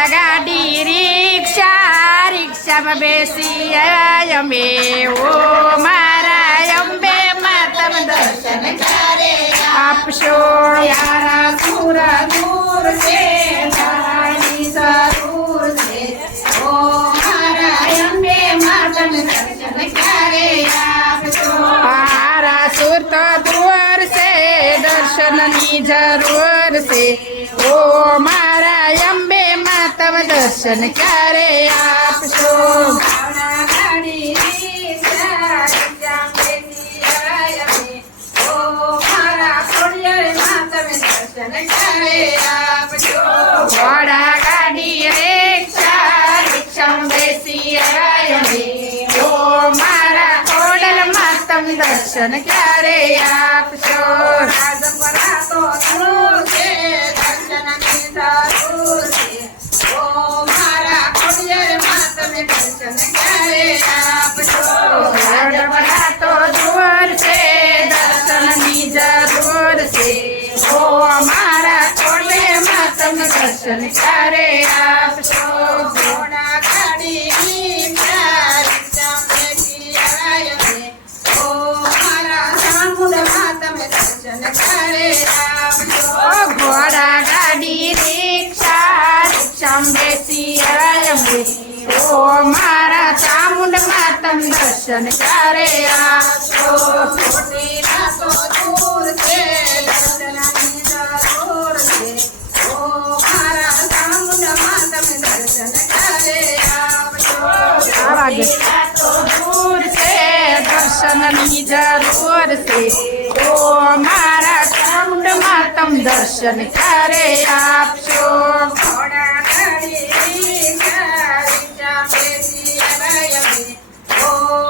ઘોડા ગાડી રિક્ષા રિક્ષામાં બેસી આવ્યા અમે ઓ મારા અંબે માં તમે દર્શન આપશો યારા સુરા દૂર છે તારી જરૂર છે ઓ મારા અંબે માં તમે દર્શન ક્યારે આપશો મારા સુર તો દૂર છે દર્શનની જરૂર છે ઓ મારા અંબે માં તમે દર્શન ક્યારે આપશો ઘોડા ગાડી રિક્ષા રિક્ષામાં બેસી આવ્યા અમે ઓ મારા ખોડલમાં તમે દર્શન ક્યારે આપશો રાજપરા તો દૂર છે દર્શનની જરૂર છે ઓ મારા ખોડિયારમાં તમે દર્શન ક્યારે આપશો રાજપરા તો દૂર છે દર્શનની જરૂર છે ઓ મારા ખોડિયારમાં તમે દર્શન ક્યારે આપશો ઘોડા ગાડી રિક્ષા રિક્ષામાં બેસી આવ્યા અમે ઓ મારા ચામુંડમાં તમે દર્શન ક્યારે આપશો ઘોડા ગાડી રિક્ષા રિક્ષામાં બેસી આવ્યા અમે ઓ મારા ચામુંડમાં તમે દર્શન ક્યારે આપશો ખોટી રાતો દૂર છે દર્શનની જરૂર છે ઓ મારા ચામુંડમાં તમે દર્શન ક્યારે આપશો ખોટી રાતો દૂર છે દર્શનની જરૂર છે ઓ મારા ચામુંડમાં તમે દર્શન ક્યારે આપશો ઘોડા ગાડી રિક્ષા રિક્ષામાં બેસી આવ્યા અમે ઓ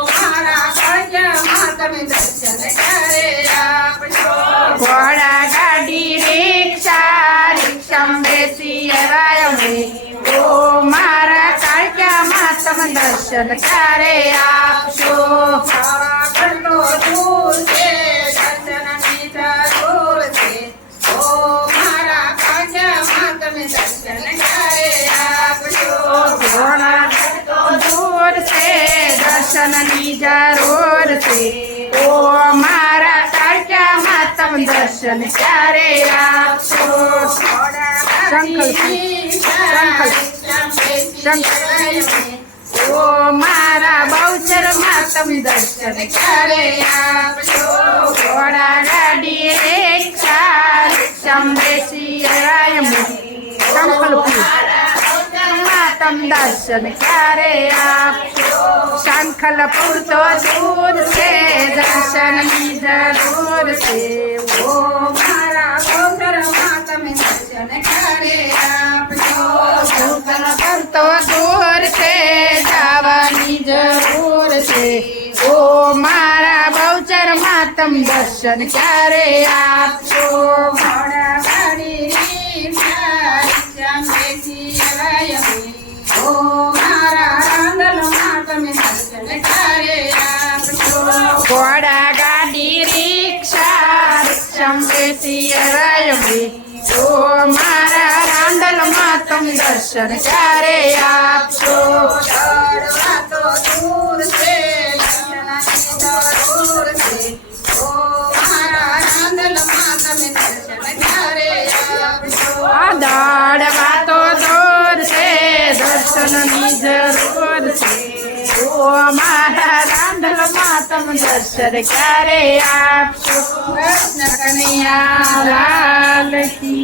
મારા ખોડિયારમાં તમે દર્શન ક્યારે આપશો ઘોડા ગાડી રિક્ષા રિક્ષામાં બેસી આવ્યા અમે ઓ મારા કાળિયામાં તમે દર્શન ક્યારે આપશો પાવાગઢ તો દૂર છે દર્શનની જરૂર છે ઓ મારા કાળિયામાં તમે દર્શન ક્યારે આપશો ઘોડાગઢ તો દૂર છે દર્શનની જરૂર છે ઓ મારા કાળિયામાં તમે દર્શન ક્યારે આપશો ઓ મારા બહુચરમાં તમે દર્શન ક્યારે આપશો ઘોડા ગાડી રિક્ષા રિક્ષામાં બેસી આવ્યા અમે શંખલપુરમાં તમે દર્શન ક્યારે આપશો શંખલપુર તો દૂર છે દર્શનની જરૂર છે ઓ મારા બહુચરમાં તમે દર્શન ક્યારે આપશો શંખલપુર તો દૂર છે જવાની જરૂર છે ઓ મારા બહુચરમાં તમે દર્શન ક્યારે આપશો ઘોડા ગાડી રિક્ષા રિક્ષામાં બેસી આવ્યા અમે ઓ મારા રાંદલમાં તમે દર્શન ક્યારે આપશો ઘોડા ગાડી રિક્ષા રિક્ષામાં બેસી આવ્યા અમે ઓ મારા રાંદલમાં તમે દર્શન ક્યારે આપશો ચડવા તો દૂર છે દર્શનની જરૂર છે ઓ મારા રાંદલમાં તમે દર્શન ક્યારે આપશો દડવા તો દૂર છે દર્શનની જરૂર છે ઓ મારા રાંદલમાં તમે દર્શન ક્યારે આપશો કૃષ્ણ કનૈયા લાલ કી